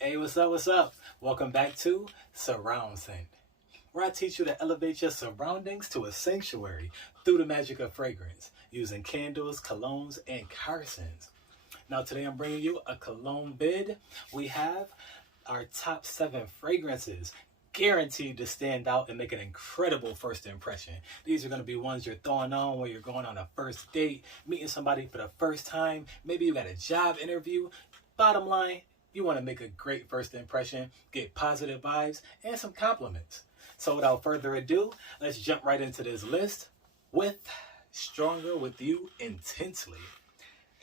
Hey, what's up? What's up? Welcome back to Surround Scent, where I teach you to elevate your surroundings to a sanctuary through the magic of fragrance using candles, colognes, and car scents. Now, today I'm bringing you a cologne vid. We have our top 7 fragrances guaranteed to stand out and make an incredible first impression. These are going to be ones you're throwing on when you're going on a first date, meeting somebody for the first time. Maybe you got a job interview. Bottom line, you want to make a great first impression, get positive vibes, and some compliments. So without further ado, let's jump right into this list with Stronger With You Intensely.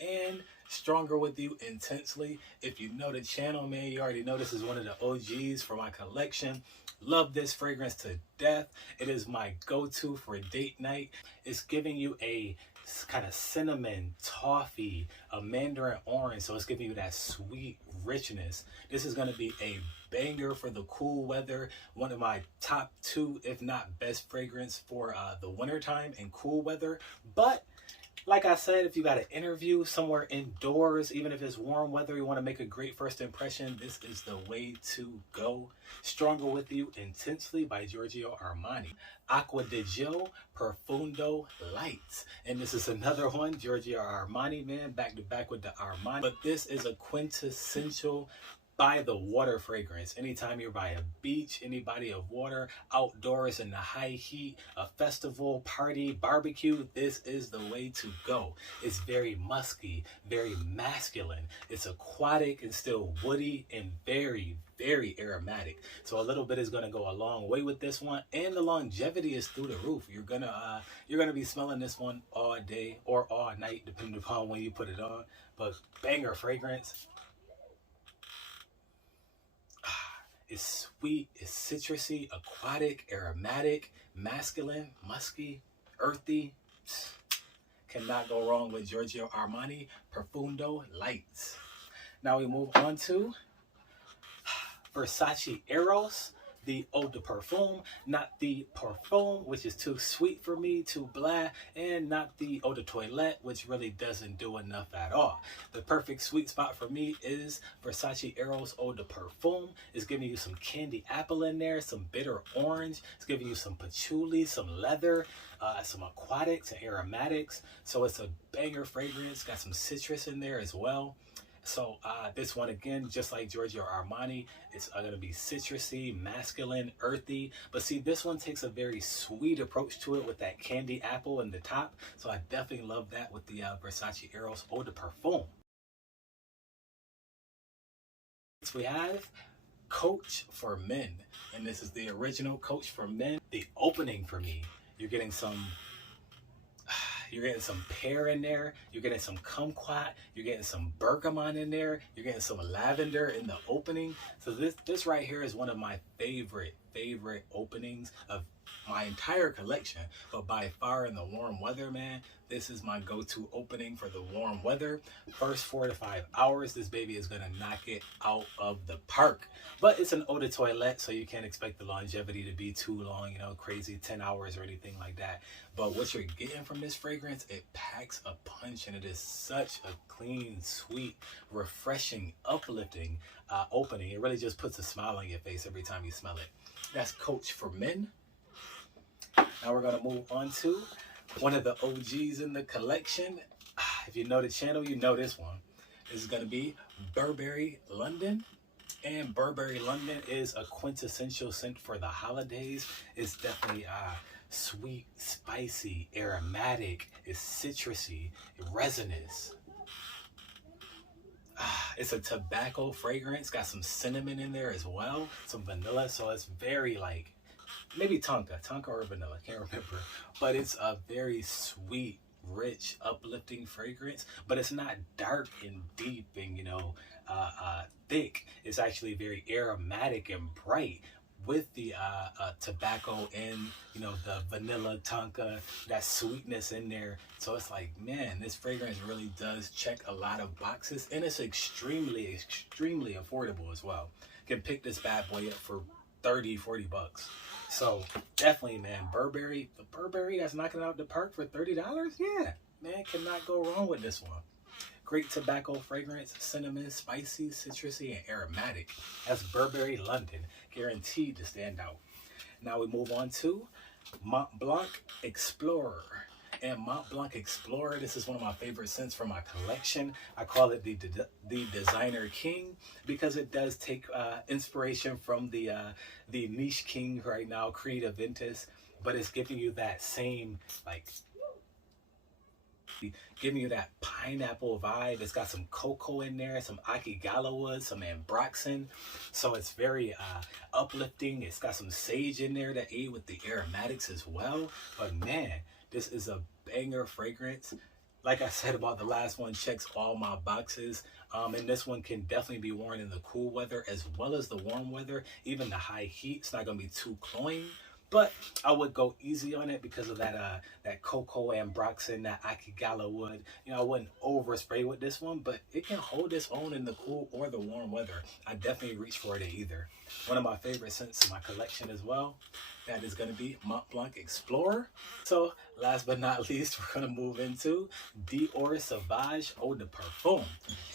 And Stronger With You Intensely. If you know the channel, man, you already know this is one of the OGs for my collection. Love this fragrance to death. It is my go-to for a date night. It's giving you a kind of cinnamon, toffee, a mandarin orange, so it's giving you that sweet richness. This is going to be a banger for the cool weather. One of my top 2, if not best fragrance for the wintertime and cool weather. But like I said, if you got an interview somewhere indoors, even if it's warm weather, you want to make a great first impression, this is the way to go. Stronger With You Intensely by Giorgio Armani. Acqua di Gio Profundo Lights. And this is another one, Giorgio Armani, man, back to back with the Armani. But this is a quintessential by the water fragrance. Anytime you're by a beach, any body of water, outdoors in the high heat, a festival, party, barbecue, this is the way to go. It's very musky, very masculine. It's aquatic and still woody and very, very aromatic. So a little bit is gonna go a long way with this one, and the longevity is through the roof. You're gonna be smelling this one all day or all night, depending upon when you put it on. But banger fragrance. It's sweet, it's citrusy, aquatic, aromatic, masculine, musky, earthy. Cannot go wrong with Giorgio Armani Profundo Lights. Now we move on to Versace Eros, the Eau de Parfum, not the Parfum, which is too sweet for me, too blah, and not the Eau de Toilette, which really doesn't do enough at all. The perfect sweet spot for me is Versace Eros Eau de Parfum. It's giving you some candy apple in there, some bitter orange. It's giving you some patchouli, some leather, some aquatics and aromatics. So it's a banger fragrance. Got some citrus in there as well. So this one, again, just like Giorgio Armani, it's going to be citrusy, masculine, earthy. But see, this one takes a very sweet approach to it with that candy apple in the top. So I definitely love that with the Versace Eros Eau de Parfum. Next we have Coach for Men. And this is the original Coach for Men. The opening for me, you're getting some pear in there, you're getting some kumquat, you're getting some bergamot in there, you're getting some lavender in the opening. So this right here is one of my favorite openings of my entire collection, but by far in the warm weather, man, this is my go-to opening for the warm weather. First 4 to 5 hours, this baby is gonna knock it out of the park. But it's an eau de toilette, so you can't expect the longevity to be too long, you know, crazy 10 hours or anything like that. But what you're getting from this fragrance, it packs a punch, and it is such a clean, sweet, refreshing, uplifting opening. It really just puts a smile on your face every time you smell it. That's Coach for Men. Now we're gonna move on to one of the OGs in the collection. If you know the channel, you know this one. This is gonna be Burberry London. And Burberry London is a quintessential scent for the holidays. It's definitely sweet, spicy, aromatic, it's citrusy, resinous. It's a tobacco fragrance, got some cinnamon in there as well, some vanilla, so it's very like, maybe tonka or vanilla, can't remember. But it's a very sweet, rich, uplifting fragrance, but it's not dark and deep and, you know, thick. It's actually very aromatic and bright with the tobacco and, you know, the vanilla tonka, that sweetness in there. So it's like, man, this fragrance really does check a lot of boxes, and it's extremely affordable as well. You can pick this bad boy up for 30-40 bucks. So definitely, man, Burberry, the Burberry that's knocking it out the park for $30. Yeah, man, cannot go wrong with this one. Great tobacco fragrance, cinnamon, spicy, citrusy, and aromatic. That's Burberry London, guaranteed to stand out. Now we move on to Mont Blanc Explorer. And Mont Blanc Explorer, this is one of my favorite scents from my collection. I call it the Designer King because it does take inspiration from the niche king right now, Creed Aventus, but it's giving you that same like giving you that pineapple vibe. It's got some cocoa in there, some akigala wood, some ambroxan. So it's very uplifting. It's got some sage in there to aid with the aromatics as well. But man, this is a banger fragrance. Like I said about the last one, checks all my boxes. And this one can definitely be worn in the cool weather as well as the warm weather. Even the high heat, it's not going to be too cloying. But I would go easy on it because of that cocoa ambroxan, that akigala wood. You know, I wouldn't overspray with this one, but it can hold its own in the cool or the warm weather. I definitely reach for it in either. One of my favorite scents in my collection as well. That is going to be Mont Blanc Explorer. So last but not least, we're going to move into Dior Sauvage Eau de Parfum.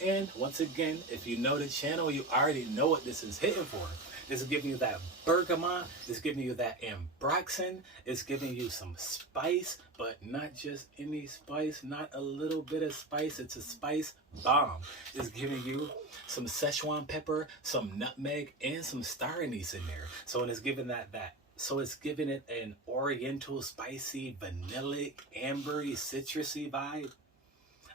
And once again, if you know the channel, you already know what this is hitting for. This is giving you that bergamot. It's giving you that ambroxan. It's giving you some spice, but not just any spice, not a little bit of spice. It's a spice bomb. It's giving you some Szechuan pepper, some nutmeg, and some star anise in there. So when it's giving so it's giving it an oriental, spicy, vanillic, ambery, citrusy vibe.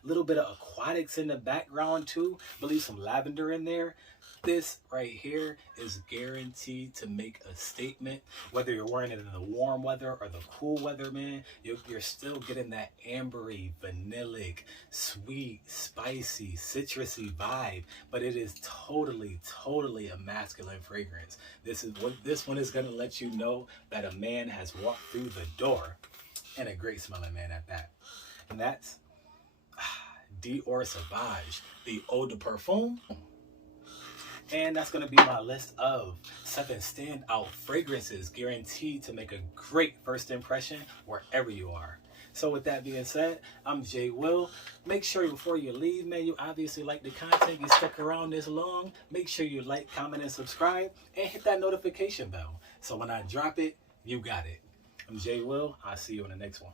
A little bit of aquatics in the background too. I believe some lavender in there. This right here is guaranteed to make a statement. Whether you're wearing it in the warm weather or the cool weather, man, you're still getting that ambery, vanillic, sweet, spicy, citrusy vibe. But it is totally, totally a masculine fragrance. This one is gonna let you know that a man has walked through the door, and a great smelling man at that. And that's Dior Sauvage, the Eau de Parfum. And that's going to be my list of 7 standout fragrances guaranteed to make a great first impression wherever you are. So with that being said, I'm Jay Will. Make sure before you leave, man, you obviously like the content. You stuck around this long. Make sure you like, comment, and subscribe. And hit that notification bell. So when I drop it, you got it. I'm Jay Will. I'll see you in the next one.